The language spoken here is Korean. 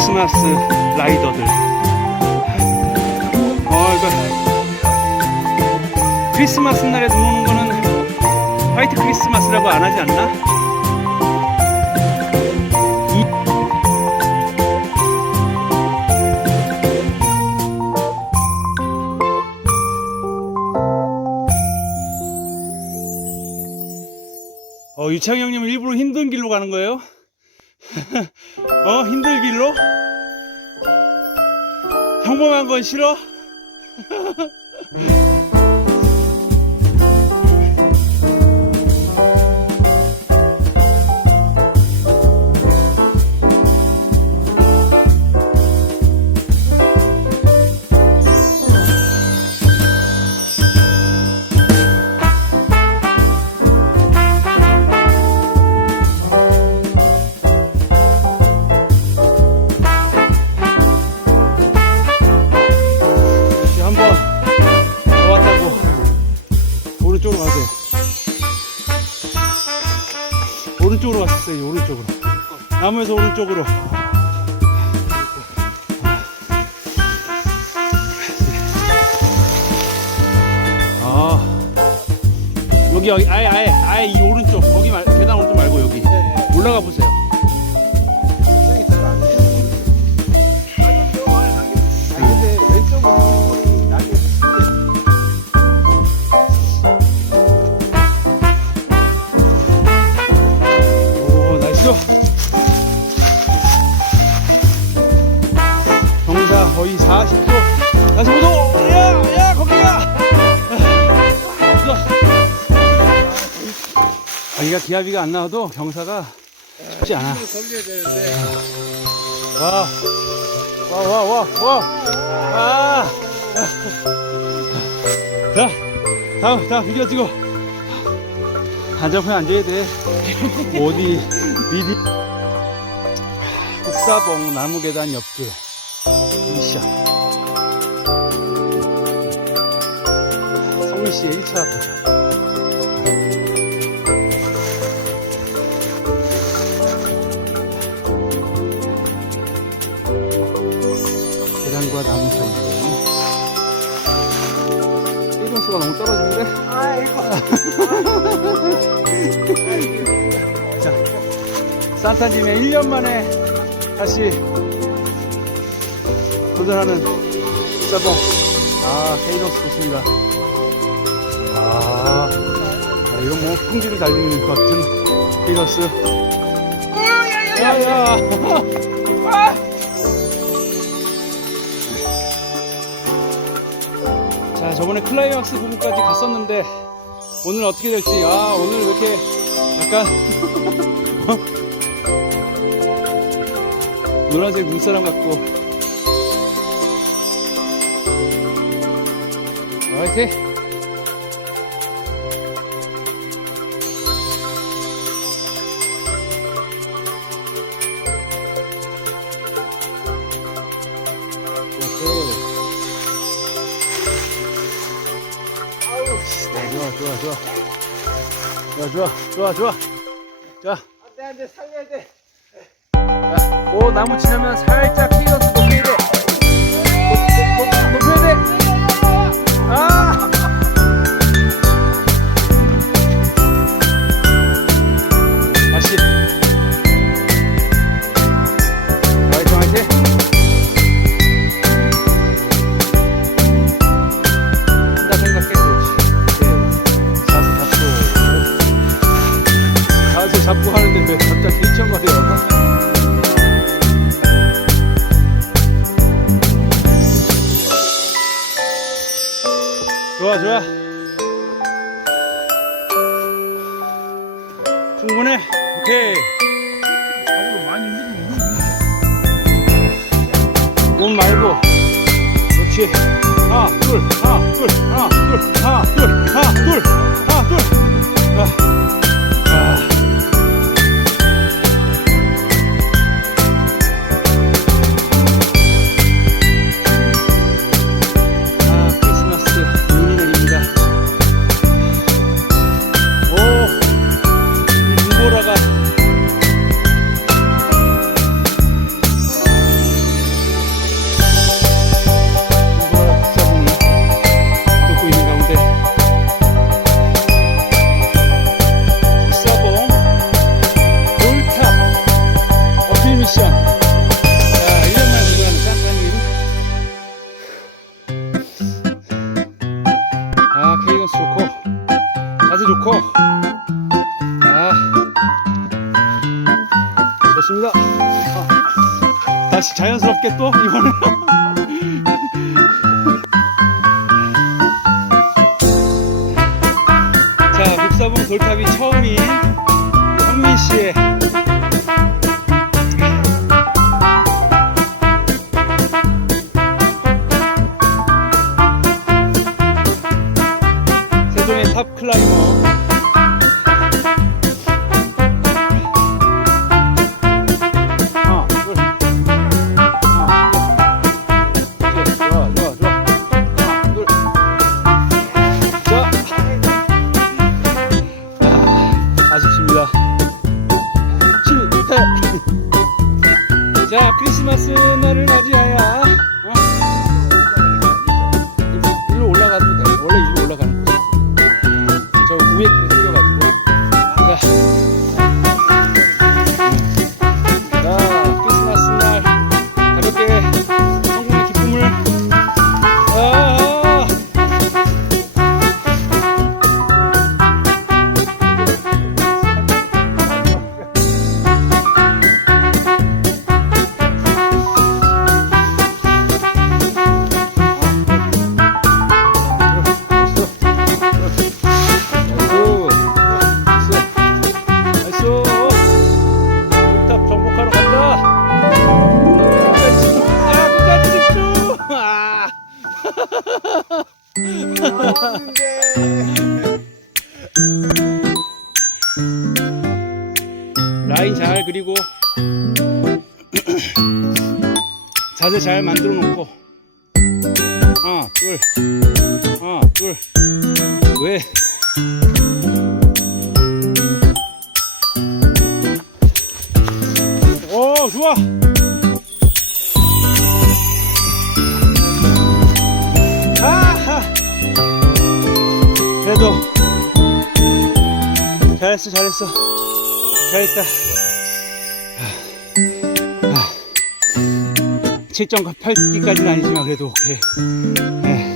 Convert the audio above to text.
크리스마스 라이더들. 어, 이거. 크리스마스 날에 눈 오는 거는 화이트 크리스마스라고 안 하지 않나? 이- 어, 유창희 형님은 일부러 힘든 길로 가는 거예요? 어, 힘들 길로? 평범한 건 싫어? 나무에서 오른쪽으로. 아 여기 여기 아예 아예 아예 이 오른쪽 거기 말 계단 오른쪽 말고 여기 올라가 보세요. 자기가 기압이가 안 나와도 경사가 쉽지 않아. 돌려야 되는데 와와 와 와와 자 다음 다음 비벼지고. 안전판에 앉아야 돼. 어디 미디 국사봉 나무 계단 옆길. 미션. 성민 씨의 1차 도전 세종수가 너무 떨어지는데 아이고 자, 산타짐에 1년 만에 다시 도전하는 사봉. 아, 세이로스 좋습니다. 아, 아, 이거 뭐 풍지를 달리는 것 같은 세이로스. 야, 야. 저번에 클라이막스 부분까지 갔었는데, 오늘 어떻게 될지, 아, 오늘 왜 이렇게 약간, 노란색 눈사람 같고. 화이팅! 좋아, 좋아, 좋아. 좋아, 좋아, 좋아, 좋아. 자, 안 돼 안 돼 살려야 돼 자, 오 나무 지나면 살짝 키너스 높여야 돼. 몸 말고. 그렇지. 하나 둘 하나 둘 하나 둘 하나 둘 하나 둘. 하나 둘 아, 밸런스 좋고. 자세 좋고. 아. 좋습니다. 아, 다시 자연스럽게 또 이번에 자 북사봉 돌탑이 처음인 현민 씨의 탑 클라이머. 하나 둘 하나 둘 오케이, 좋아 좋아 좋아 하나 둘자 아, 아쉽습니다. 실패 자 크리스마스 날을 맞이 자세 잘 만들어 놓고. 하나 둘. 하나 둘왜? 오 좋아. 아하. 그래도 잘했어 잘했어. 잘했다 아, 7.8기까지는 아니지만 그래도 오케이 예.